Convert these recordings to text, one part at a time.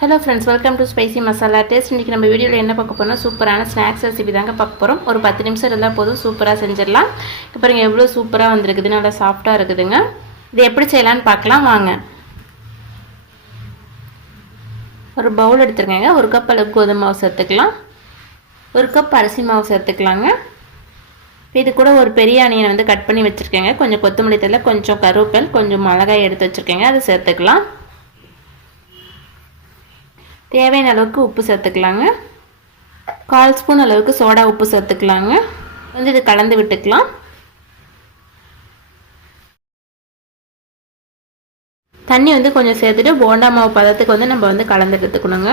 Hello friends, welcome to spicy masala taste. இன்றைக்கி நம்ம வீடியோவில் என்ன பார்க்க போகிறோம், சூப்பரான ஸ்நாக்ஸ் ரெசிபி தாங்க பார்க்க போகிறோம். ஒரு 10 நிமிஷம் இருந்தால் போதும், சூப்பராக செஞ்சிடலாம். இப்போ பாருங்கள் எவ்வளோ சூப்பராக வந்துருக்குது, நல்லா சாஃப்டாக இருக்குதுங்க. இது எப்படி செய்யலான்னு பார்க்கலாம் வாங்க. ஒரு பவுல் எடுத்துருக்கேங்க. 1 கப் அளவுக்கு கோதுமை மாவு சேர்த்துக்கலாம். 1 கப் அரிசி மாவு சேர்த்துக்கலாங்க. இது கூட ஒரு பெரிய ஆனியனை வந்து கட் பண்ணி வச்சுருக்கேங்க. கொஞ்சம் கொத்தமல்லி தழை, கொஞ்சம் கருவேப்பிலை, கொஞ்சம் மிளகாய் எடுத்து வச்சுருக்கேங்க. அதை சேர்த்துக்கலாம். தேவையான அளவுக்கு உப்பு சேர்த்துக்கலாங்க. 1/4 ஸ்பூன் அளவுக்கு சோடா உப்பு சேர்த்துக்கலாங்க. வந்து இது கலந்து விட்டுக்கலாம். தண்ணி வந்து கொஞ்சம் சேர்த்துட்டு போண்டா மாவு பதத்துக்கு வந்து நம்ம வந்து கலந்து எடுத்துக்கணுங்க.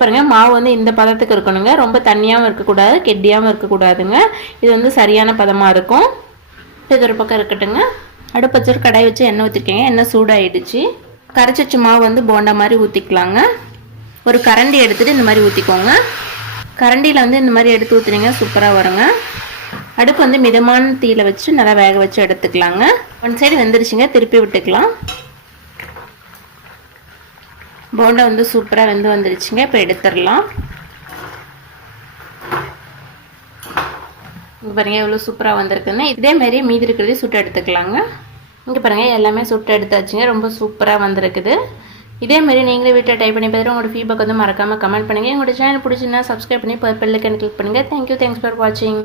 பாருங்கள், மாவு வந்து இந்த பதத்துக்கு இருக்கணுங்க. ரொம்ப தண்ணியாகவும் இருக்கக்கூடாது, கெட்டியாகவும் இருக்கக்கூடாதுங்க. இது வந்து சரியான பதமாக இருக்கும். இது ஒரு பக்கம் இருக்கட்டுங்க. அடுப்பு வச்சு கடாய் வச்சு எண்ணெய் ஊற்றிருக்கேங்க. எண்ணெய் சூடாகிடுச்சு. கரைச்சி வச்ச மாவு வந்து போண்டா மாதிரி ஊற்றிக்கலாங்க. ஒரு கரண்டி எடுத்துகிட்டு இந்த மாதிரி ஊற்றிக்கோங்க. கரண்டியில் வந்து இந்த மாதிரி எடுத்து ஊற்றுனீங்க சூப்பராக வருங்க. அடுப்பு வந்து மிதமான தீயில் வச்சு நல்லா வேக வச்சு எடுத்துக்கலாங்க. ஒன் சைடு வெந்துருச்சுங்க, திருப்பி விட்டுக்கலாம். போண்டா வந்து சூப்பராக வெந்து வந்துருச்சுங்க. இப்போ எடுத்துடலாம். இங்கே பாருங்கள் எவ்வளோ சூப்பராக வந்திருக்குன்னு. இதேமாரி மீதி இருக்கிறதே சுட்டு எடுத்துக்கலாங்க. இங்கே பாருங்கள் எல்லாமே சுட்டு எடுத்தாச்சுங்க. ரொம்ப சூப்பராக வந்திருக்குது. இதேமாரி நீங்களே வீட்டில் டைப் பண்ணி பார்த்துட்டு உங்களோட ஃபீட்பேக் வந்து மறக்காமல் கமெண்ட் பண்ணுங்கள். உங்களோட சேனல் பிடிச்சிருந்தா சப்ஸ்கிரைப் பண்ணி பெல் ஐகானை கிளிக் பண்ணுங்கள். தேங்க்யூ, தேங்க்ஸ் ஃபார் வாட்சிங்.